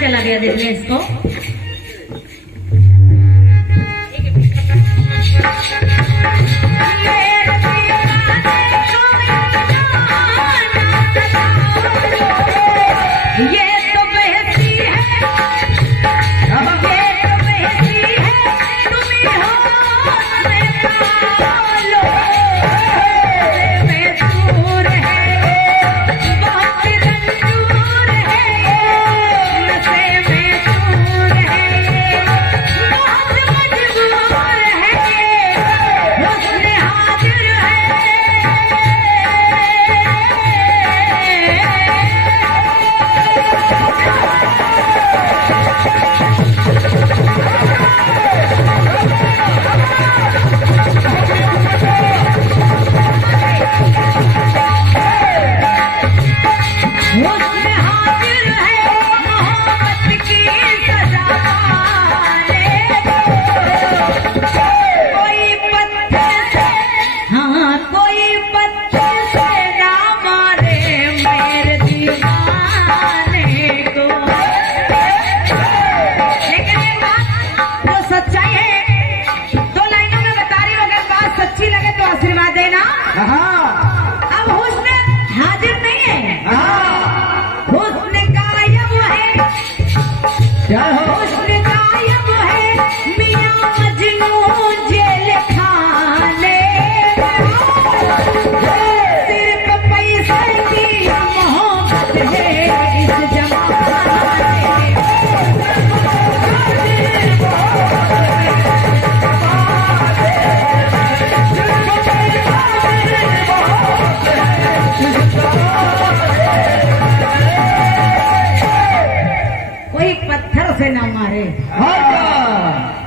चला गया देखने इसको।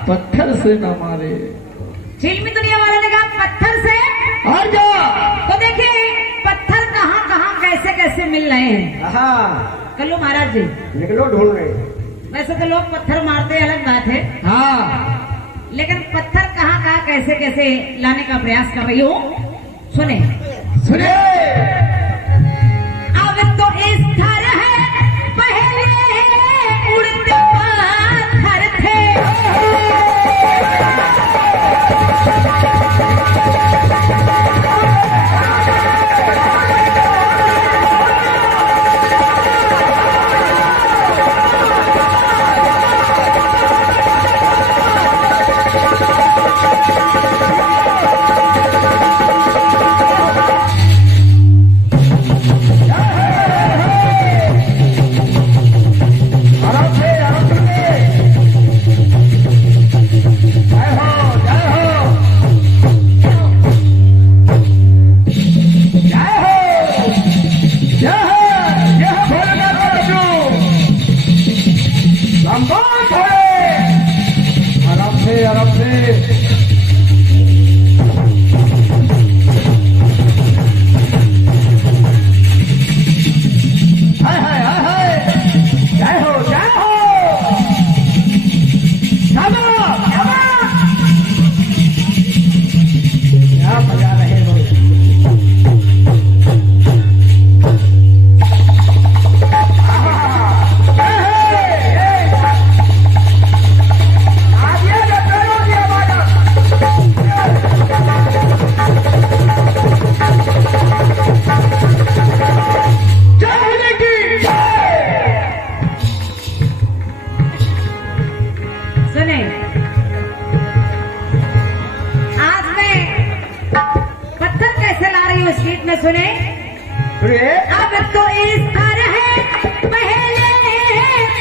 पत्थर से न मारे। फिल्मी दुनिया वाले ने कहा पत्थर से और जो तो देखिए पत्थर कहाँ कहाँ कैसे कैसे मिल रहे हैं। कल्लू महाराज जी निकलो ढूंढ रहे। वैसे तो लोग पत्थर मारते अलग बात है, हाँ, लेकिन पत्थर कहाँ कहाँ कैसे कैसे लाने का प्रयास कर रही हूँ। सुने सुने अब तो इस तरह है पहले उड़ते पत्थर थे। सुने अब तो इस तरह है पहले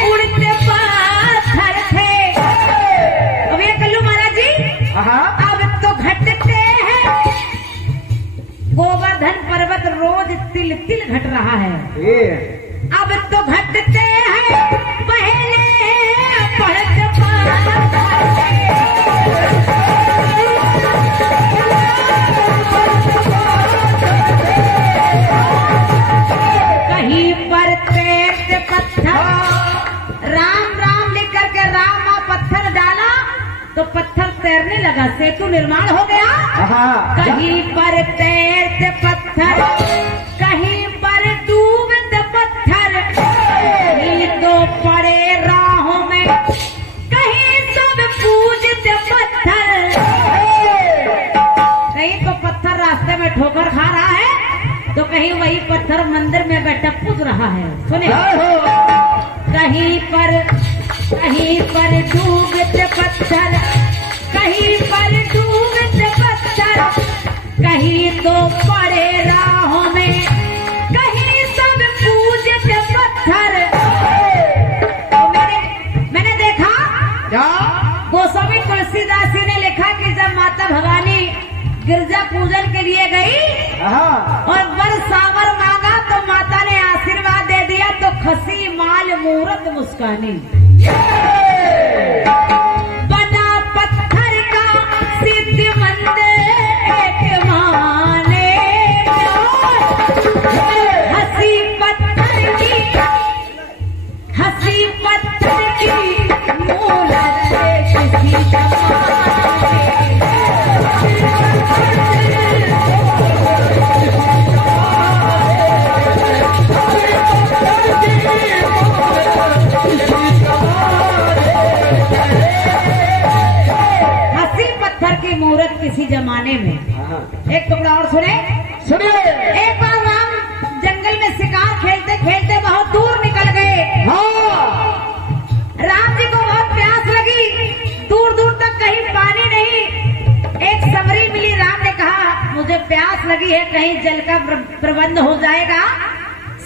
उड़ते पत्थर थे। अब ये कल्लू महाराज जी अब तो घटते हैं तिल तिल घट रहा है। ये अब तो घटते हैं पहले पढ़त कहीं पर तेज पत्थर, राम राम लिख करके राम और पत्थर डाला तो पत्थर तैरने लगा, सेतु निर्माण हो गया। हाँ। कहीं पर तैरते पत्थर, कहीं पर डूबते पत्थर, कहीं तो पड़े राहों में, कहीं सब पूजते पत्थर। कहीं तो पत्थर रास्ते में ठोकर खा रहा है तो कहीं वही पत्थर मंदिर में बैठा पूज रहा है। सुने, कहीं पर डूबते पत्थर, कहीं पर डूबते पत्थर, कहीं तो पड़े राहों में, कहीं सब पूजते पत्थर। तो मैंने देखा क्या गोस्वामी तुलसीदास जी ने लिखा कि जब माता भवानी गिरजा पूजन के लिए गई हाँ। और वर सावर मांगा तो माता ने आशीर्वाद दे दिया, तो खसी माल मूरत मुस्कानी। बना पत्थर का सिद्ध मंदिर एक माने, हंसी पत्थर की मूरत किसी मूर्त किसी जमाने में। एक टुकड़ा और सुनिए। एक बार राम जंगल में शिकार खेलते खेलते बहुत दूर निकल गए। राम जी को बहुत प्यास लगी, दूर दूर तक कहीं पानी नहीं। एक समरी मिली, राम ने कहा मुझे प्यास लगी है, कहीं जल का प्रबंध हो जाएगा।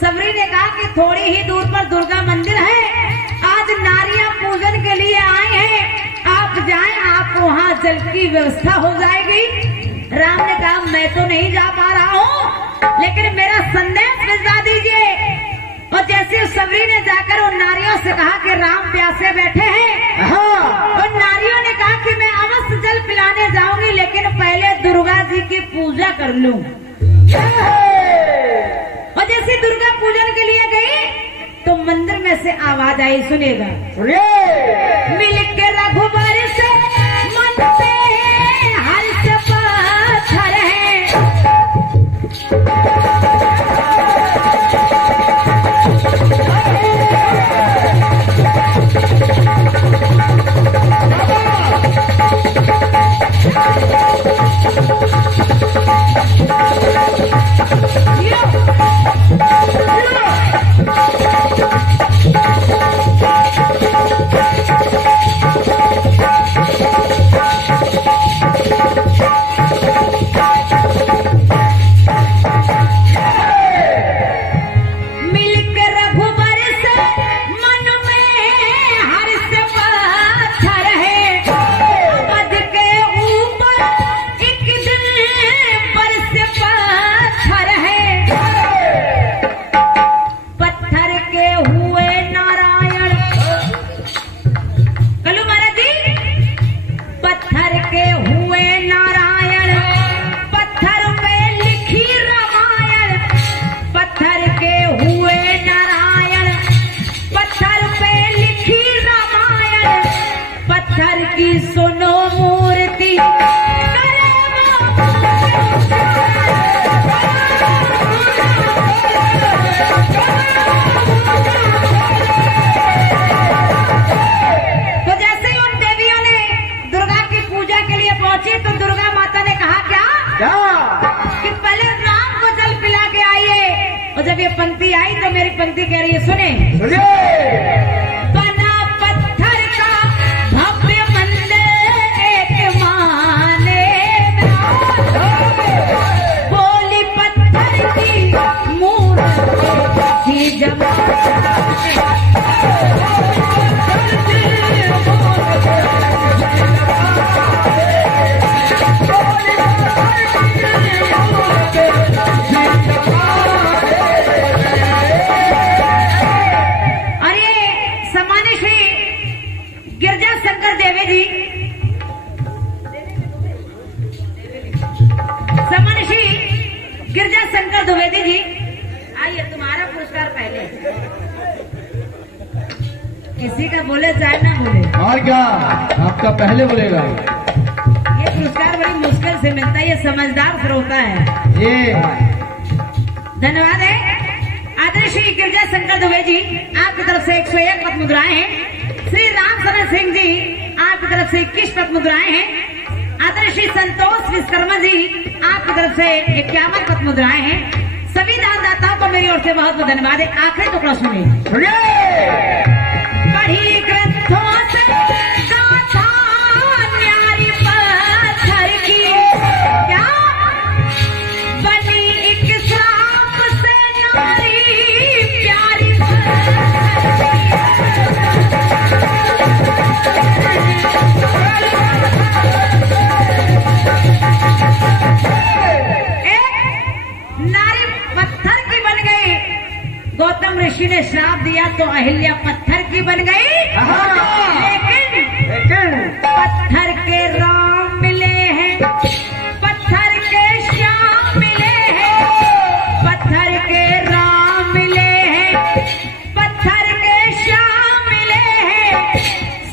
समरी ने कहा कि थोड़ी ही दूर पर दुर्गा मंदिर है, आज नारियां पूजन के लिए आए हैं, आप जाएं, आपको वहाँ जल की व्यवस्था हो जाएगी। राम ने कहा मैं तो नहीं जा पा रहा हूँ, लेकिन मेरा संदेश भिजवा दीजिए। और जैसे सबरी ने जाकर उन नारियों से कहा कि राम प्यासे बैठे हैं, उन नारियों ने कहा कि मैं अवश्य जल पिलाने जाऊंगी, लेकिन पहले दुर्गा जी की पूजा कर लूं। और जैसे दुर्गा पूजन के लिए गई तो मंदिर में से आवाज आई, सुनेगा। मिल के रघुबर से मन पे हर्ष पत्थर है, पंक्ति आई तो मेरी पंक्ति कह रही है, सुने। बना पत्थर का भव्य मंदिर एक माने, बोली पत्थर की मूर्त की जमाने। शंकर द्विवेदी जी, आइए तुम्हारा पुरस्कार पहले। किसी का बोले चाहे ना बोले, और क्या आपका पहले बोलेगा। ये पुरस्कार बड़ी मुश्किल से मिलता है, ये समझदार श्रोता है। ये धन्यवाद है। आदरणीय श्री गिरजा शंकर द्विवेदी जी, आपकी तरफ से 101 पद मुद्राएं हैं। श्री राम शरण सिंह जी, आपकी तरफ से 21 पद मुद्राएं हैं। आदरणीय श्री संतोष विश्वकर्मा जी, आपकी तरफ से 51 पद मुद्राएं हैं। सभी दानदाताओं को मेरी ओर से बहुत बहुत धन्यवाद है। आखिरी टुकड़ा सुनिए। पढ़ी ग्रंथों से गाथा न्यारी पत्थर की, क्या बनी एक श्राप से नारी प्यारी नारी पत्थर की बन गई। गौतम ऋषि ने श्राप दिया तो अहिल्या पत्थर की बन गई। लेकिन पत्थर के राम मिले हैं, पत्थर के श्याम मिले हैं, पत्थर के राम मिले हैं, पत्थर के श्याम मिले हैं।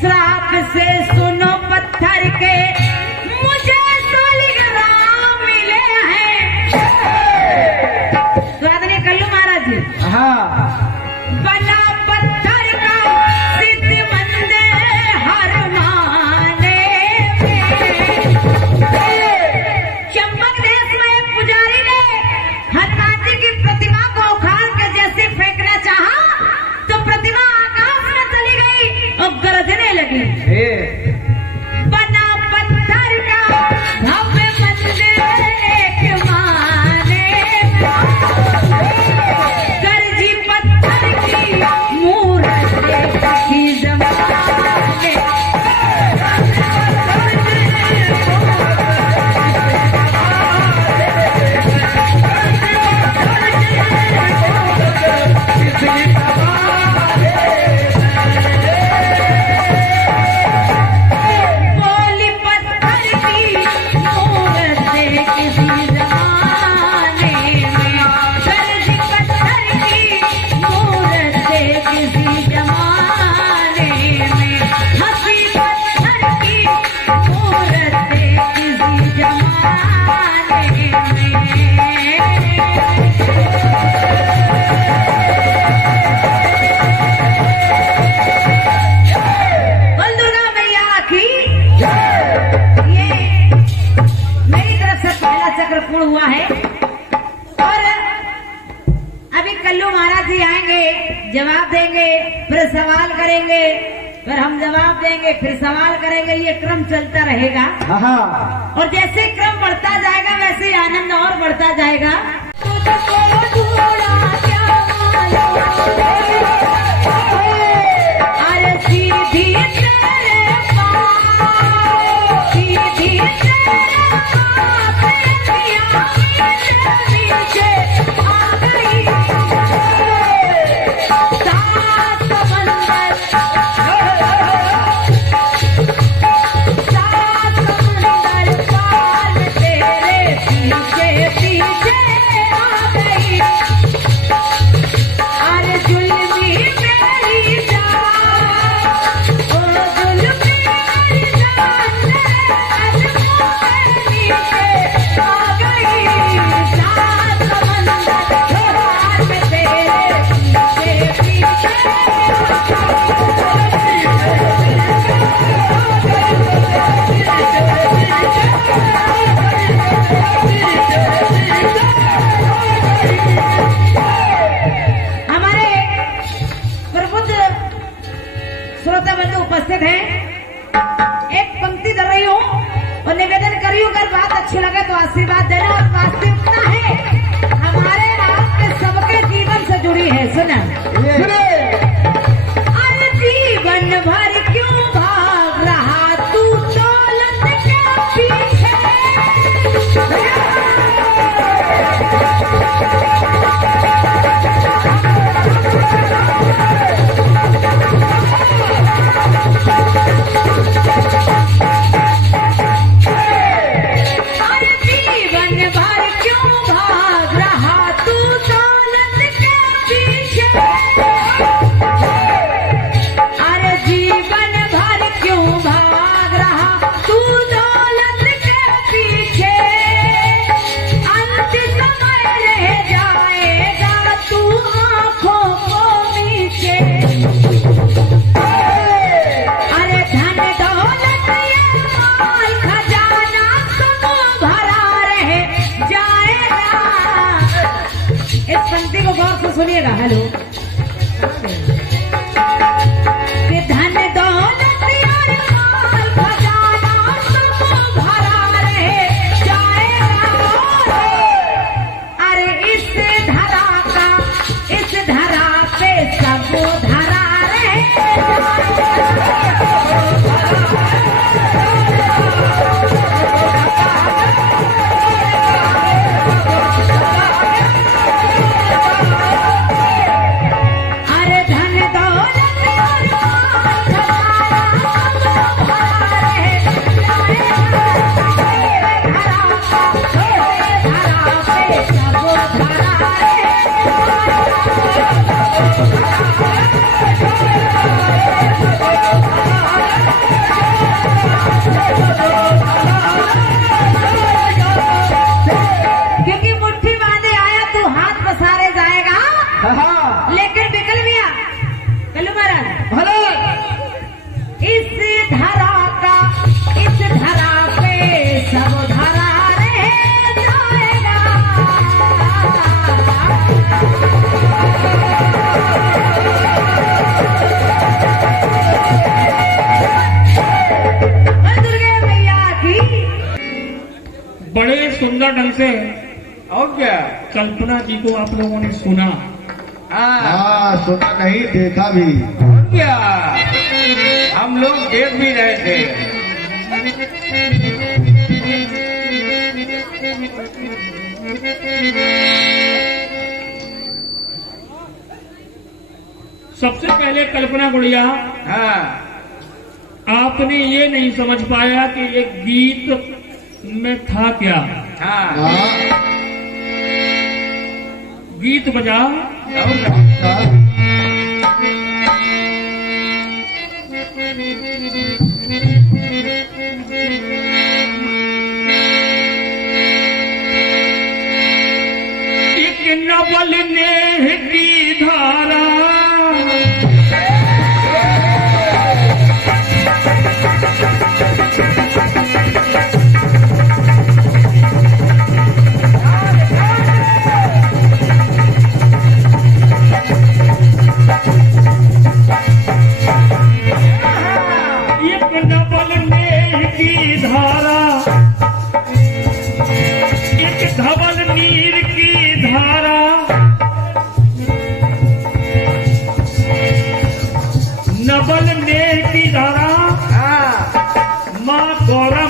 श्राप से सुनो पत्थर के, मुझे शालिग्राम मिले हैं। तो आदरणीय कल्लू महाराज जी, बना पत्थर का सिद्ध मंदिर हर माने में। चंपक देश में एक पुजारी ने हनुमान जी की प्रतिमा को उखाड़ के जैसे फेंकना चाहा तो प्रतिमा आकाश में चली गई और गरजने लगी। बना पत्थर का भव्य मंदिर एक माने में। गरजी पत्थर की मूरत देखी जमाने। बोली पत्थर की मूरत देखी जमाने में। गरजी पत्थर की मूरत देखी जमाने में। हंसी पत्थर की मूरत देखी जमाने में। बोल दुर्गा मैया की। ये मेरी तरफ से पहला चक्र पूर्ण हुआ है और अभी कल्लू महाराज जी आएंगे, जवाब देंगे, फिर सवाल करेंगे, फिर हम जवाब देंगे, फिर सवाल करेंगे। ये क्रम चलता रहेगा और जैसे क्रम बढ़ता जाएगा वैसे ही आनंद और बढ़ता जाएगा। अरे सीधी तेरे पाँव, सीधी तेरे पाँव, प्रेमिया नीचे आ गई। सात समंदर, सात समंदर पार तेरे पीछे पीछे आ गई। अरे जुल्मी मेरी जान, ओ जुल्मी मेरी जान, नीचे आ गई। सात समंदर पार तेरे पीछे पीछे। हमारे प्रबुद्ध श्रोता बंधु उपस्थित हैं। एक पंक्ति कर रही हूँ और निवेदन कर रही हूँ, अगर बात अच्छी लगे तो आशीर्वाद देना। और वास्तविकता है हमारे आपके सबके जीवन से जुड़ी है। सुना, अरे जीवन भर क्यों भाग रहा तू दौलत के पीछे। अरे जीवन भर क्यों भाग रहा सुनिएगा। हेलो कि धन दौलत और माल खजाना सब भरा रहे जाएगा। अरे इस धरा पे सब धरा रहे अरे धन दौलत और माल खजाना सब भरा रहे धरा पे सब धरा रहे। क्योंकि मुट्ठी बांधे आया तू हाथ पसारे जाएगा। हाँ लेकिन बिकल भैया कल्लू महाराज भले इस धरा पे सब धरा रहे जाएगा। दुर्गे मैया की बड़े सुंदर ढंग से और क्या। कल्पना जी को आप लोगों ने सुना। हाँ सुना नहीं देखा भी। और क्या हम लोग देख भी रहे थे। सबसे पहले कल्पना गुड़िया, हाँ आपने ये नहीं समझ पाया कि ये गीत में था क्या। हाँ गीत बजा एक नवल नेह की धारा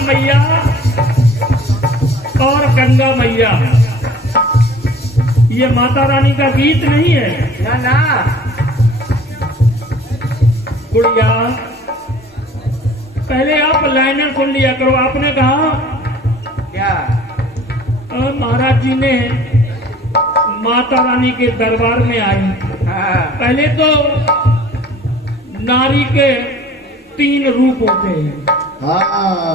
मैया और गंगा मैया, ये माता रानी का गीत नहीं है ना ना। गुड़िया पहले आप लाइनें सुन लिया करो। आपने कहा क्या महाराज जी ने माता रानी के दरबार में आई। हाँ पहले तो नारी के 3 रूप होते हैं। हाँ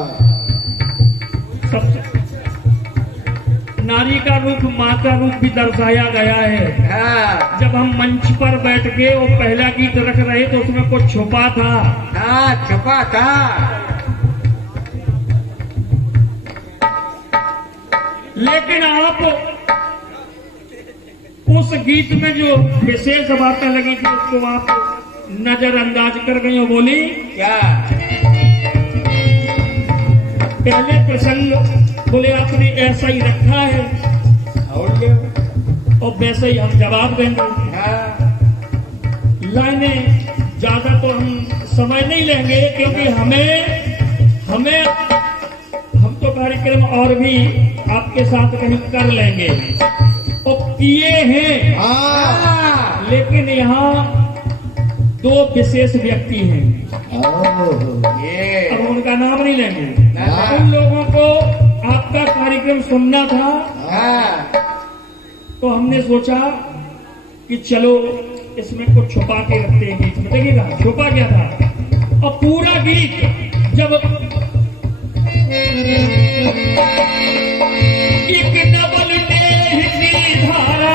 सबसे नारी का रूप माता रूप भी दर्शाया गया है। हाँ जब हम मंच पर बैठ के वो पहला गीत रख रहे तो उसमें कुछ छुपा था। हाँ छुपा था। लेकिन आप उस गीत में जो विशेष बातें लगी थी उसको आप नजरअंदाज कर गई हो। बोली क्या पहले प्रसंग बोले आपने ऐसा ही रखा है और वैसे ही हम जवाब देंगे। हाँ लाइनें ज्यादा तो हम समय नहीं लेंगे क्योंकि हमें हम तो कार्यक्रम और भी आपके साथ कहीं कर लेंगे और किए हैं। हाँ लेकिन यहाँ 2 विशेष व्यक्ति हैं। ये अब उनका नाम नहीं लेंगे। ना। उन लोगों को आपका कार्यक्रम सुनना था हाँ तो हमने सोचा कि चलो इसमें कुछ छुपा के रखते हैं गीत में। देखिएगा छुपा क्या था। और पूरा गीत जब एक डबल नेह धारा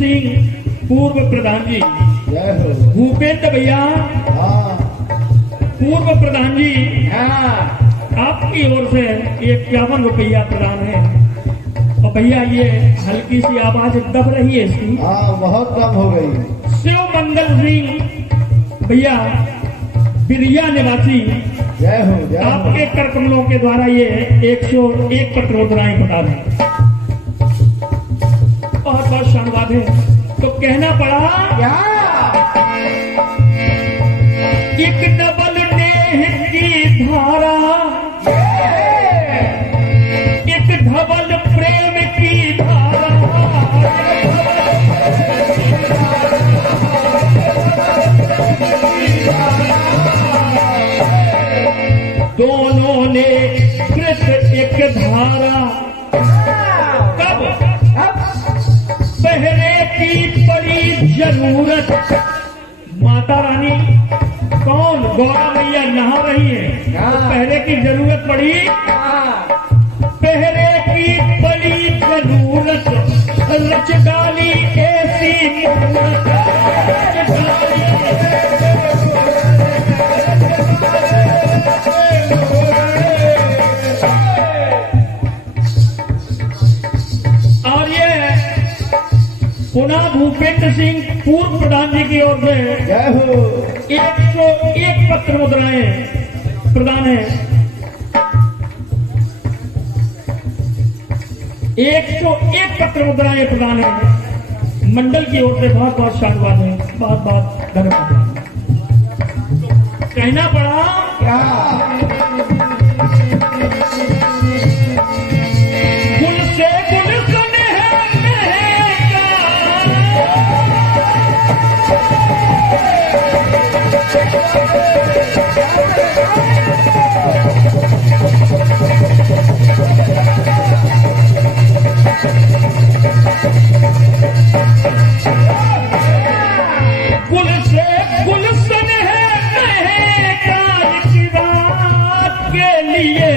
सिंह पूर्व प्रधान जी, जय हो। भूपेंद्र भैया हाँ पूर्व प्रधान जी, हाँ आपकी ओर से 51 रुपया प्रदान है। और भैया ये हल्की सी आवाज दब रही है इसकी। हाँ, बहुत कम हो गई। शिव मंगल सिंह भैया बिरिया निवासी, जय हो जय हो। आपके कर कमलों के द्वारा ये 101 पत्र मुद्राएं प्रदान है। बहुत बहुत शानदार है। तो कहना पड़ा क्या? एक डबल नेह की धारा, एक डबल प्रेम की धारा, दोनों ने कृत एक धारा, कब पहले की बड़ी जरूरत। माता रानी कौन? गौरा मैया नहा रही है, तो पहले की जरूरत पड़ी। पहले की बड़ी जरूरत रच डाली ऐसी मूरत, रच डाली और ये पुनः भूपेंद्र सिंह पूर्व प्रधान जी की ओर से जय हो। 101 पत्र मुद्राएं प्रदान है। 101 पत्र मुद्राएं प्रदान है। मंडल की ओर से बहुत बहुत शानदार है, बहुत बहुत धन्यवाद। कहना पड़ा क्या? गुल से गुलशन है महका, गुल से गुलशन है महका इस रात के लिए।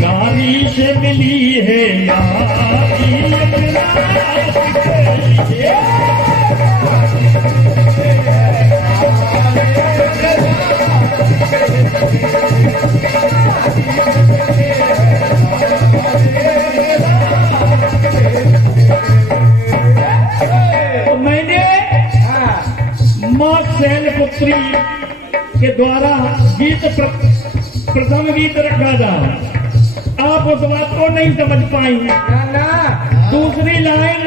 नारी से मिली है यारी एक रात के लिए। तो मैंने माँ शैलपुत्री के द्वारा गीत प्रथम गीत रखा था। आप उस बात को नहीं समझ पाई। दूसरी लाइन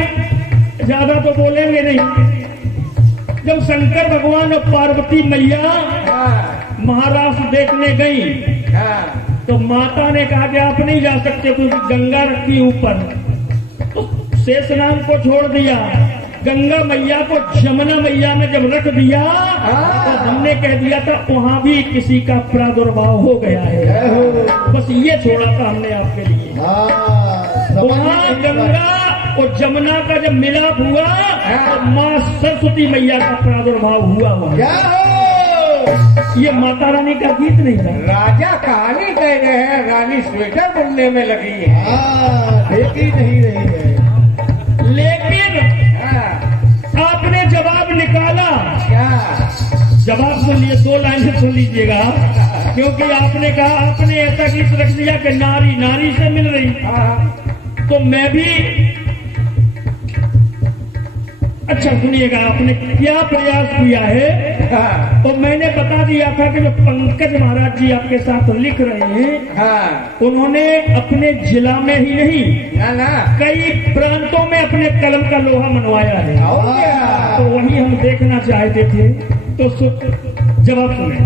ज्यादा तो बोलेंगे नहीं। जब शंकर भगवान और पार्वती मैया महाराष्ट्र देखने गई तो माता ने कहा कि आप नहीं जा सकते, क्योंकि गंगा रखी ऊपर। तो शेष नाम को छोड़ दिया, गंगा मैया को जमुना मैया में जब रख दिया तो हमने कह दिया था वहां भी किसी का प्रादुर्भाव हो गया है। जय हो। बस ये छोड़ा था हमने आपके लिए। वहां गंगा और जमुना का जब मिलाप हुआ तो माँ सरस्वती मैया का प्रादुर्भाव हुआ वहां। जय हो। ये माता रानी का गीत नहीं था। राजा कहानी कह रहे हैं, रानी स्वेटर बुनने में लगी है। देखी नहीं रही है। लेकिन आपने जवाब निकाला। क्या? जवाब सुन लिए, 2 लाइन से सुन लीजिएगा, क्योंकि आपने कहा आपने ऐसा गीत रख दिया कि नारी नारी से मिल रही। तो मैं भी अच्छा सुनिएगा, आपने क्या प्रयास किया है। तो मैंने बता दिया था कि जो पंकज महाराज जी आपके साथ लिख रहे हैं, उन्होंने अपने जिला में ही नहीं कई प्रांतों में अपने कलम का लोहा मनवाया है। तो वही हम देखना चाहते थे। तो जवाब सुने।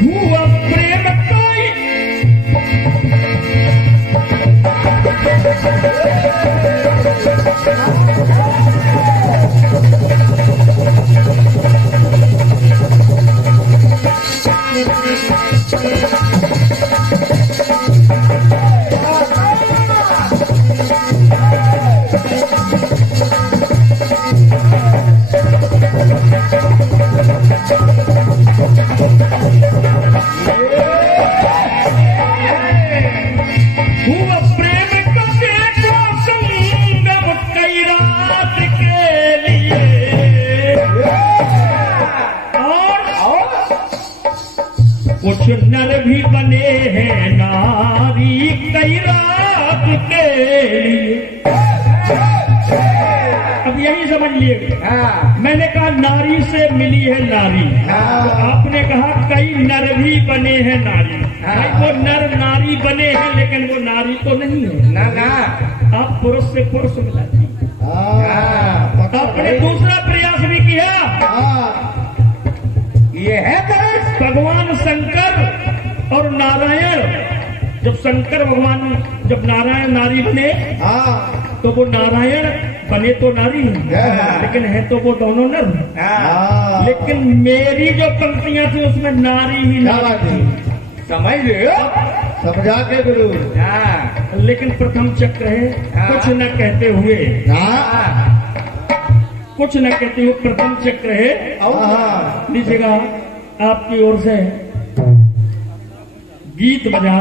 हुआ प्रेम कोई कुछ नर भी बने हैं नारी कई रात के लिए। अब यही समझ लिए, मैंने कहा नारी से मिली है नारी, तो आपने कहा कई नर भी बने हैं नारी। भाई वो नर नारी बने हैं लेकिन वो नारी तो नहीं है ना ना। आप पुरुष से पुरुष मिला दिए। आपने दूसरा प्रयास भी किया, ये है पुरुष। भगवान शंकर और नारायण, जब शंकर भगवान जब नारायण नारी बने तो वो नारायण बने तो नारी लेकिन है तो वो दोनों नर। लेकिन मेरी जो पंक्तियां थी उसमें नारी ही नारी थी, समझ लो। समझा के गुरु। लेकिन प्रथम चक्र है कुछ न कहते हुए, कुछ न कहते हुए प्रथम चक्र है। लीजिएगा आपकी ओर से गीत बजा।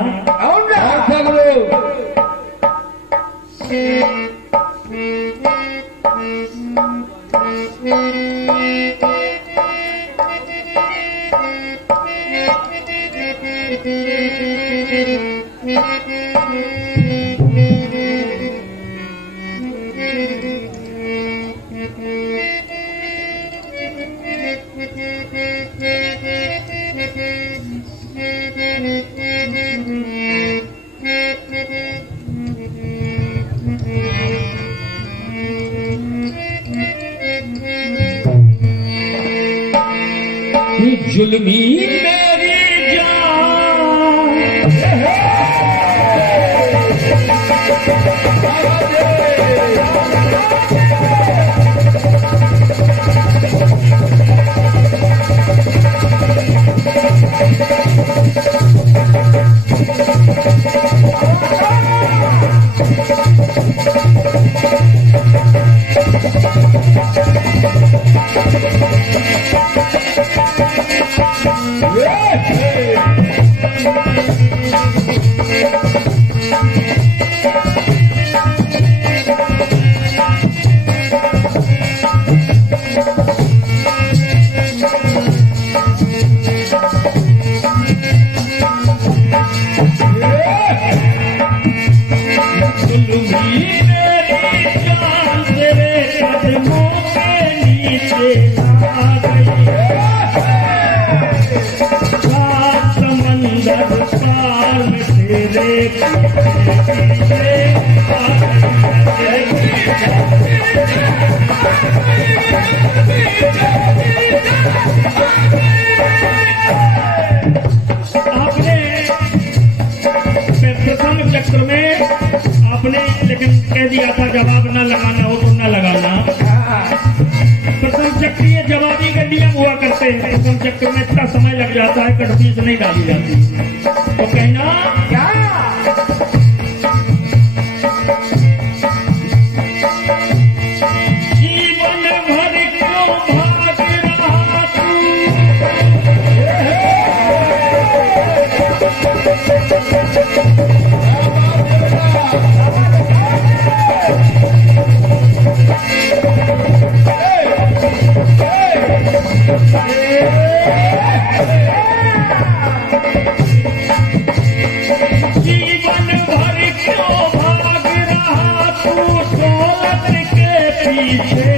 जुल्मी मेरी जान जवाब न लगाना हो तो न लगाना। प्रथम चक्रीय जवाबी के नियम हुआ करते हैं। प्रथम चक्र में इतना समय लग जाता है कटपीस नहीं डाली जाती, तो कहना क्या जीवन भर क्यों भाग रहा तू, जीवन भर क्यों भाग रहा तू दौलत के पीछे,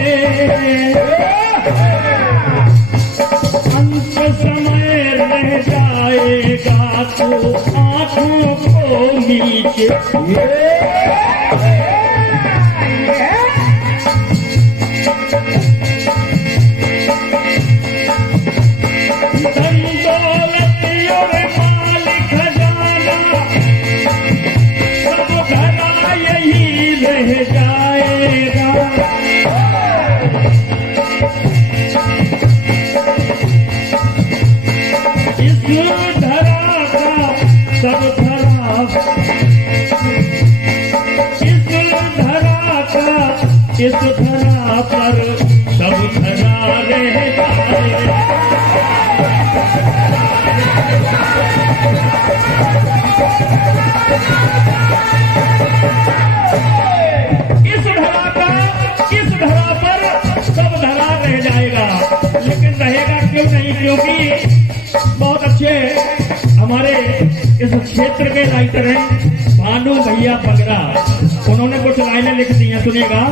अंत समय रह जाएगा तो आंखों को नीचे। इस धरा पर सब धरा रह जाए। इस धरा पर सब धरा रह जाएगा, लेकिन रहेगा क्यों नहीं, क्योंकि बहुत अच्छे हमारे इस क्षेत्र के राइटर हैं भानु भैया बगरा, उन्होंने कुछ लाइनें लिख दी हैं, सुनिएगा।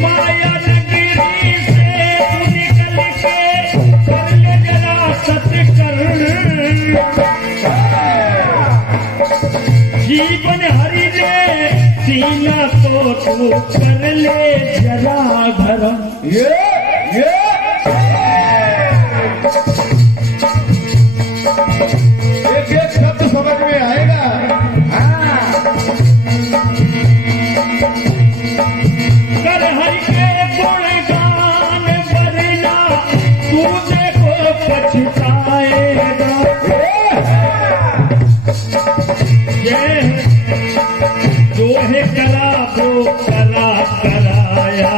माया नगरी से तू निकल के कर ले जरा सत्कर्म, जीवन हरि ने सीना तो तू कर ले जरा धर्म। एक एक शब्द समझ में आएगा। कर हरि के गुणगान वरना तुझे को पछताएगा। जो है करा वो करा कराया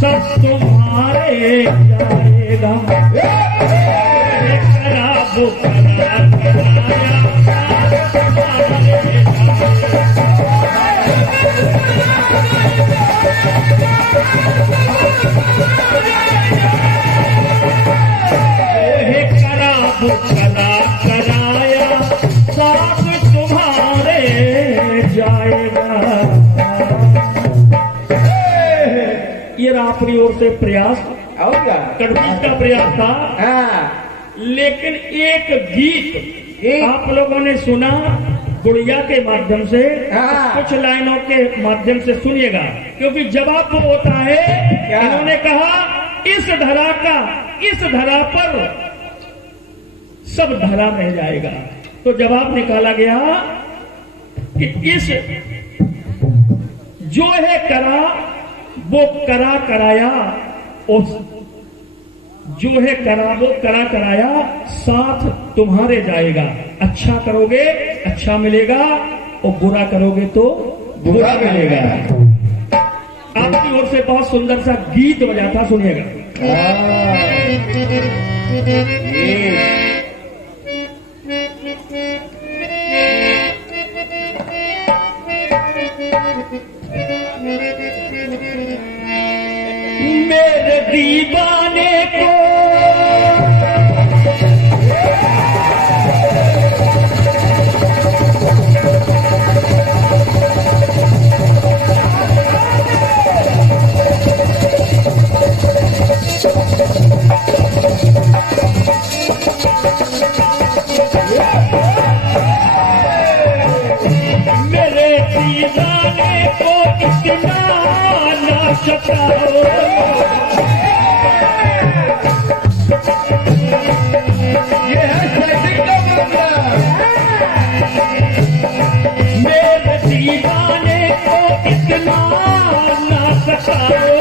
सब तुम्हारे जाएगा। करा वो करा कराया सब तुम्हारे करा वो करा कराया सब तुम्हारे जाएगा। ये अपनी ओर से प्रयास और क्या? कड़बीज का प्रयास था, हाँ, लेकिन एक गीत आप लोगों ने सुना गुड़िया के माध्यम से, हाँ। कुछ लाइनों के माध्यम से सुनिएगा, क्योंकि जवाब वो होता है। क्या? इन्होंने कहा इस धरा का इस धरा पर सब धरा रह जाएगा, तो जवाब निकाला गया कि इस जो है करा वो करा कराया, उस जो है करा वो करा कराया साथ तुम्हारे जाएगा। अच्छा करोगे अच्छा मिलेगा और बुरा करोगे तो बुरा मिलेगा। आपकी ओर से बहुत सुंदर सा गीत बजा था, सुनिएगा। मेरे दीवाने को मेरे दीवाने को इतना ना सताओ, ये है सेटिंग का मतलब। मेरे दीवाने को इतना ना सताओ,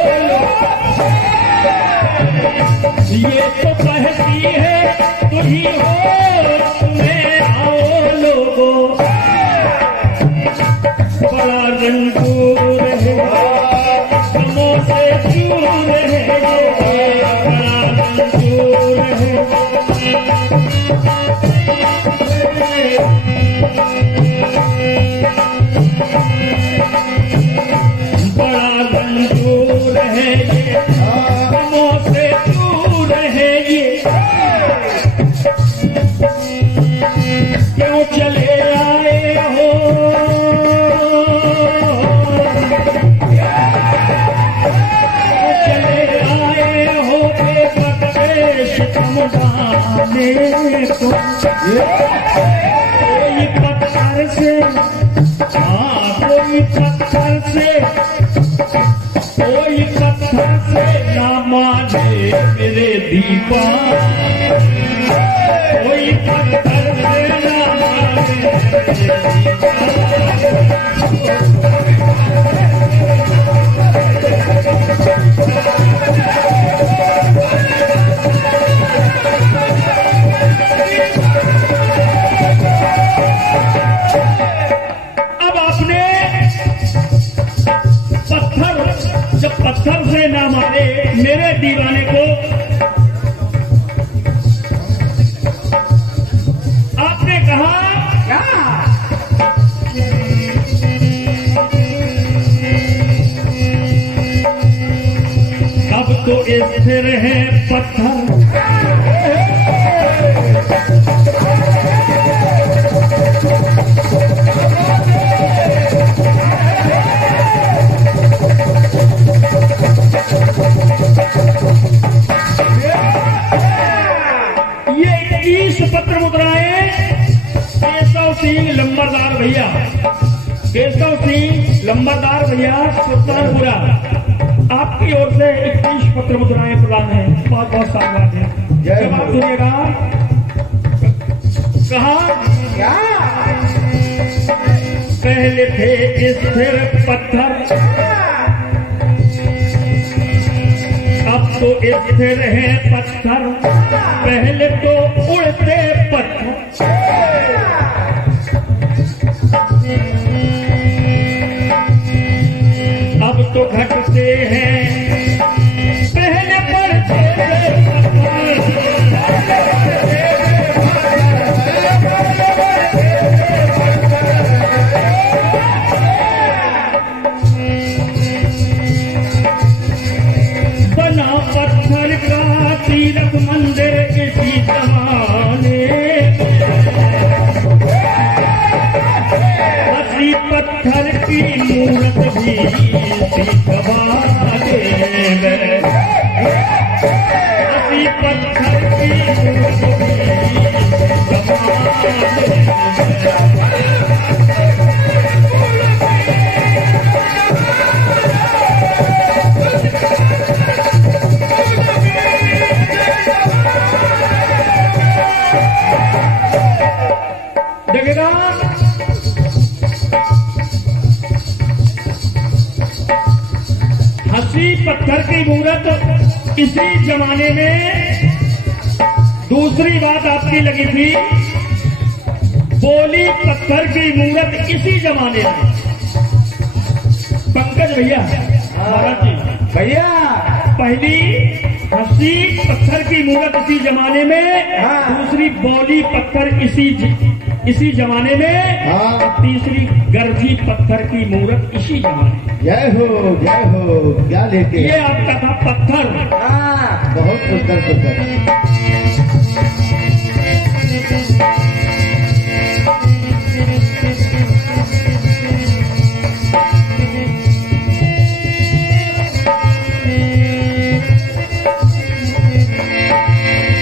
ये तो कहती है तू ही हो तुम्हें आओ लोगों। बड़ा रंगूर है समोसे चूर है, बड़ा रंगूर है। बड़ा रंगूर है ये समोसे चूर है ये, क्यों चले आए हो को। कोई पत्थर से कोई पत्थर से कोई पत्थर से ना माने मेरे दीवाने, कोई पत्थर से ना माने पत्थर से ना मारे मेरे दीवाने को। आपने कहा अब तो स्थिर है पत्थर, ये 21 पत्र मुद्राएं केशव सिंह लंबरदार भैया, केशव सिंह लंबरदार भैया सुल्तानपुरा, आपकी ओर से 21 पत्र मुद्राएं प्रदान है। बहुत बहुत साधुवाद है। जय जब आप हो। सुनिएगा कहा क्या पहले थे स्थिर पत्थर, अब तो स्थिर है पत्थर, पहले तो उड़ते पत्थर। अब तो घटते हैं, पहले पड़ते बना पत्थर का तीरथ मंदिर इसी जमाने, हसी पत्थर की मूरत भी इसी जमाने में, हसी पत्थर की मूरत भी इसी जमाने में। देखिएगा हंसी पत्थर की मूरत इसी जमाने में। दूसरी बात आपकी लगी थी, बोली पत्थर की मूरत इसी जमाने में। पंकज भैया महाराज जी भैया पहली हंसी पत्थर की मूरत इसी जमाने में, हाँ। दूसरी बोली पत्थर इसी जमाने में, हाँ। और तीसरी गर्जी पत्थर की मूरत इसी जमाने में। जय हो क्या लेके ये आपका था पत्थर। हाँ बहुत सुंदर सुंदर।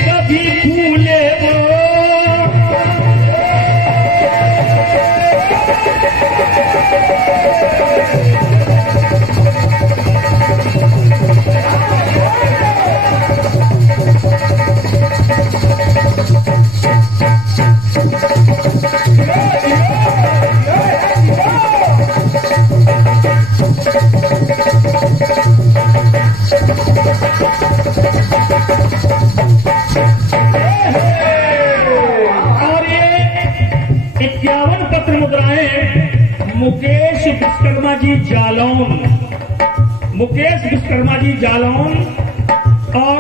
कभी फूले वो और ये 51 पत्र मुद्राएं मुकेश विश्वकर्मा जी जालौन, मुकेश विश्वकर्मा जी जालौन, और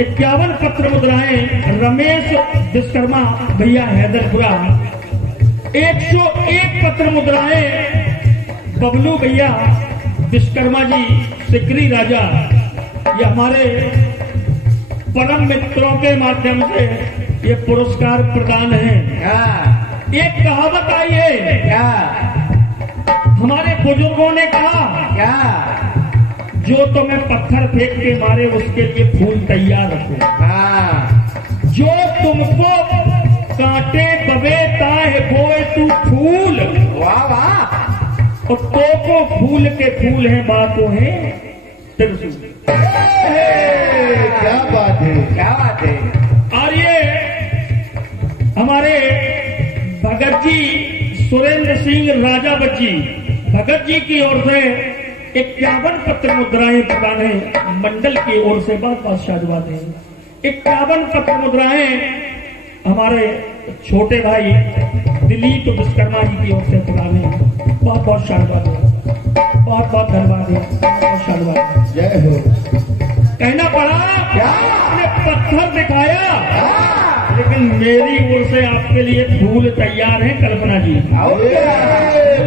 51 पत्र मुद्राएं रमेश विश्वकर्मा भैया हैदरपुरा। 101 पत्र मुद्राएं बबलू भैया विश्वकर्मा जी सिकरी राजा। ये हमारे परम मित्रों के माध्यम से ये पुरस्कार प्रदान है। क्या एक कहावत आई है, क्या हमारे बुजुर्गों ने कहा, क्या जो तुम्हें पत्थर फेंक के मारे उसके लिए फूल तैयार रखो, हाँ जो तुमको कांटे दबे ताहे बोए तू फूल, वाह वाह और तो को फूल के फूल हैं बातों हैं त्रिशूल। क्या बात है। क्या बात है। और ये हमारे भगत जी सुरेंद्र सिंह राजा बच्ची भगत जी की ओर से 51 पत्र मुद्राएं प्रदान है। मंडल की ओर से बहुत बहुत साधुवाद है। 51 पत्र मुद्राएं हमारे छोटे भाई दिलीप विश्वकर्मा जी की ओर से प्रदान है। बहुत बहुत साधुवाद है, बहुत बहुत धन्यवाद है, बहुत बहुत साधुवाद है। जय हो। कहना पड़ा क्या? आपने पत्थर दिखाया, हाँ लेकिन मेरी ओर से आपके लिए फूल तैयार है। कल्पना जी और क्या?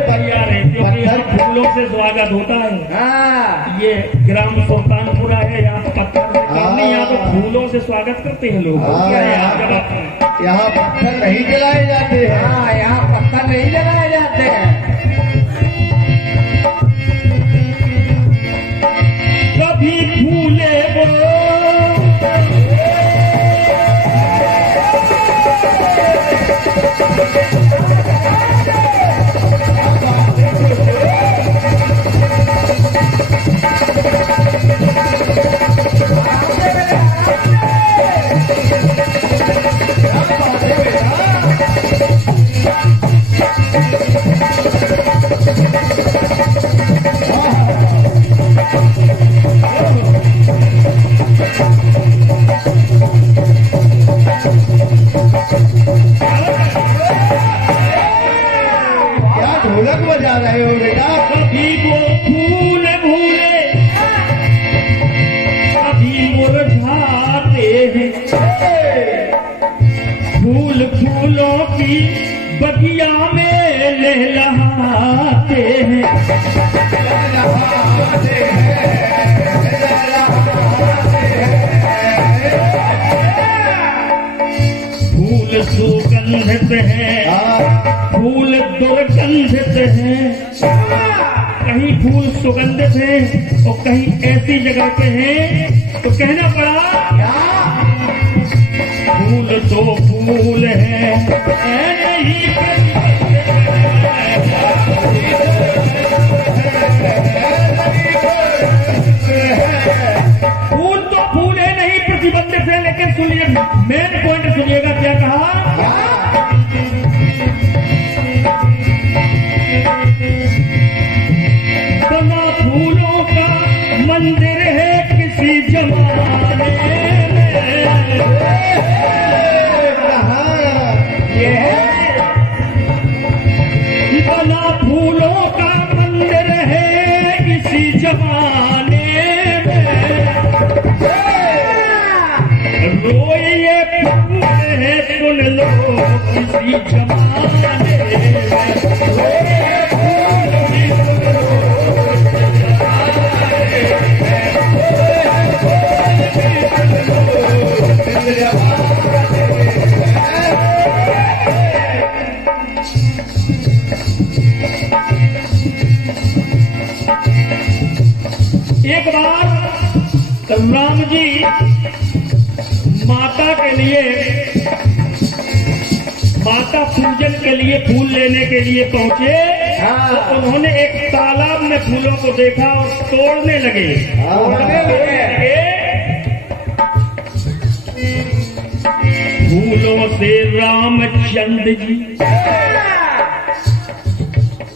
तैयार है, क्योंकि पत्थर फूलों से स्वागत होता है। हाँ ये ग्राम सुल्तानपुरा है, यहाँ पत्थर से काम नहीं, यहाँ तो फूलों से स्वागत करते हैं लोग। क्या है यहाँ जवाब? यहाँ पत्थर नहीं जलाए जाते हैं। हाँ, यहाँ पत्थर नहीं जलाए जाते हैं। कभी फूले वो क्या ढोलक बजा रहे हो बेटा? कभी वो फूल भूले कभी मुरझाते हैं, फूल फूलों की बगिया में लहलहाते हैं। फूल सुगंधित हैं, फूल दुर्गंधित हैं। कहीं फूल सुगंधित हैं और कहीं ऐसी जगह पे हैं तो कहना पड़ा फूल तो फूल है नहीं फूल तो फूल है नहीं प्रतिबंधित है। लेकिन सुनिए, मेन पॉइंट सुनिएगा क्या कहा। बना फूलों का मंदिर है किसी जमाने में, बना फूलों का मंदिर है किसी जमाने में। रोइए फूल है सुन लो किसी जमाने एक बार राम जी माता के लिए, माता पूजन के लिए फूल लेने के लिए पहुंचे। तो उन्होंने एक तालाब में फूलों को देखा और तोड़ने लगे। फूलों से रामचंद्र जी,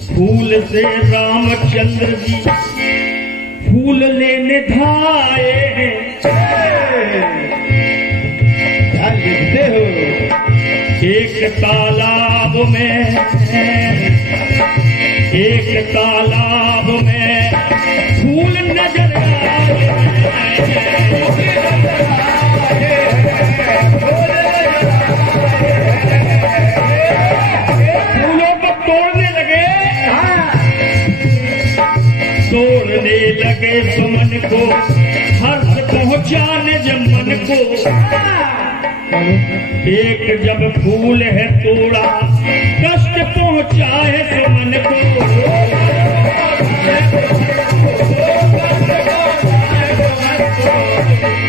फूल से रामचंद्र जी फूल लेने धाए हैं। क्या लिखते हो? एक तालाब में, एक तालाब में फूल नजर आए, फूलों को तोड़ने लगे, तोड़ने लगे सुमन को, हर्ष पहुंचाने जब मन को। एक जब फूल है तोड़ा, कष्ट पहुंचा है सुमन को।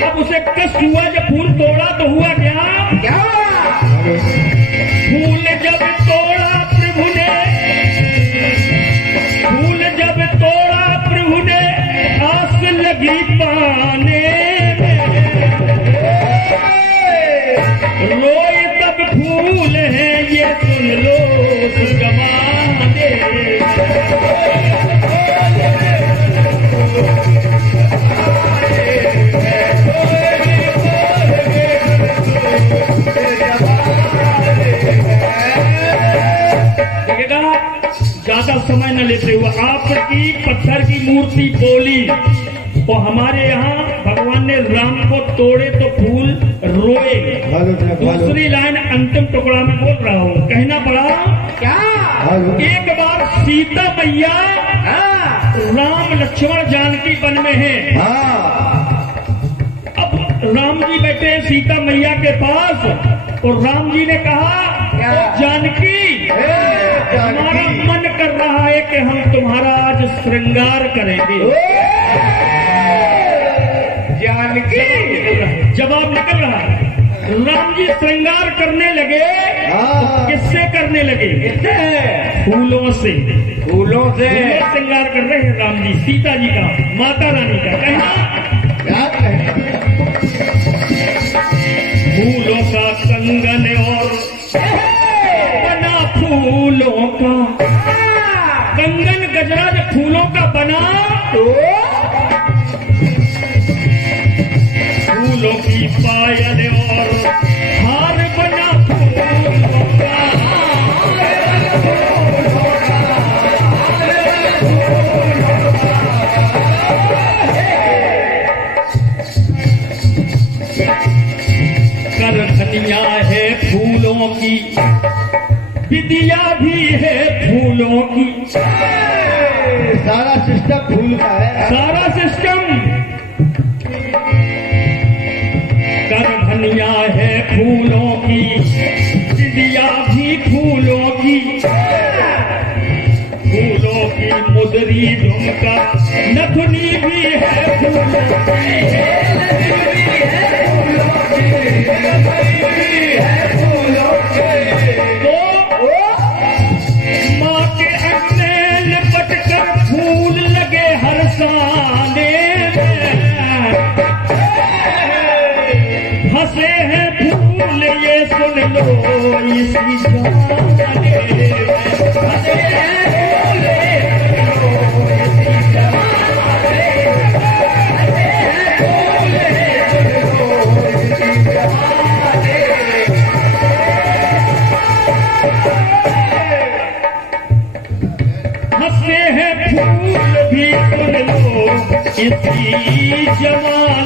अब उसे कष्ट हुआ, जब फूल तोड़ा तो हुआ क्या? फूल जब तोड़ा प्रभु ने, फूल जब तोड़ा प्रभु ने, आस लगी पाने में। रोए तब फूल है ये सुन लो जमाने। ज्यादा समय न लेते हुए आपकी पत्थर की मूर्ति बोली तो हमारे यहाँ भगवान ने राम को तोड़े तो फूल रोए। दूसरी लाइन अंतिम टुकड़ा में बोल रहा हूँ, कहना पड़ा क्या? एक बार सीता मैया हाँ राम लक्ष्मण जानकी वन में हैं। हाँ अब राम जी बैठे हैं सीता मैया के पास और राम जी ने कहा, क्या? जानकी, हमारा मन कर रहा है कि हम तुम्हारा आज श्रृंगार करेंगे। जानकी जवाब निकल रहा है। राम जी श्रृंगार करने लगे। हाँ। किससे करने लगे? फूलों से। फूलों से फूलों श्रृंगार कर रहे हैं राम जी, सीता जी का, माता रानी का। कहना क्या कहना? फूलों का कंगन और बना फूलों का कंगन, गजरा जो फूलों का बना, फूलों की पायल और हार बना फूलों का। करधनिया है फूलों की, विदिया भी है फूलों की। सारा सिस्टम फूल का है। सारा सिस्टम। करधनिया है फूलों की, विदिया भी फूलों की। फूलों की मुदरी झुमका नथुनी भी है फूलों तो माँ के अंगने लिपट कर फूल लगे हर साले में। हंसे हैं फूल ये सुन लो इसी जमाने में। हंसे हैं फूल ये सुन लो इसी जमाने में। हंसे हैं फूल ये सुन लो इसी जमाने में। हंसे हैं फूल भी सुन लो इसी जमाने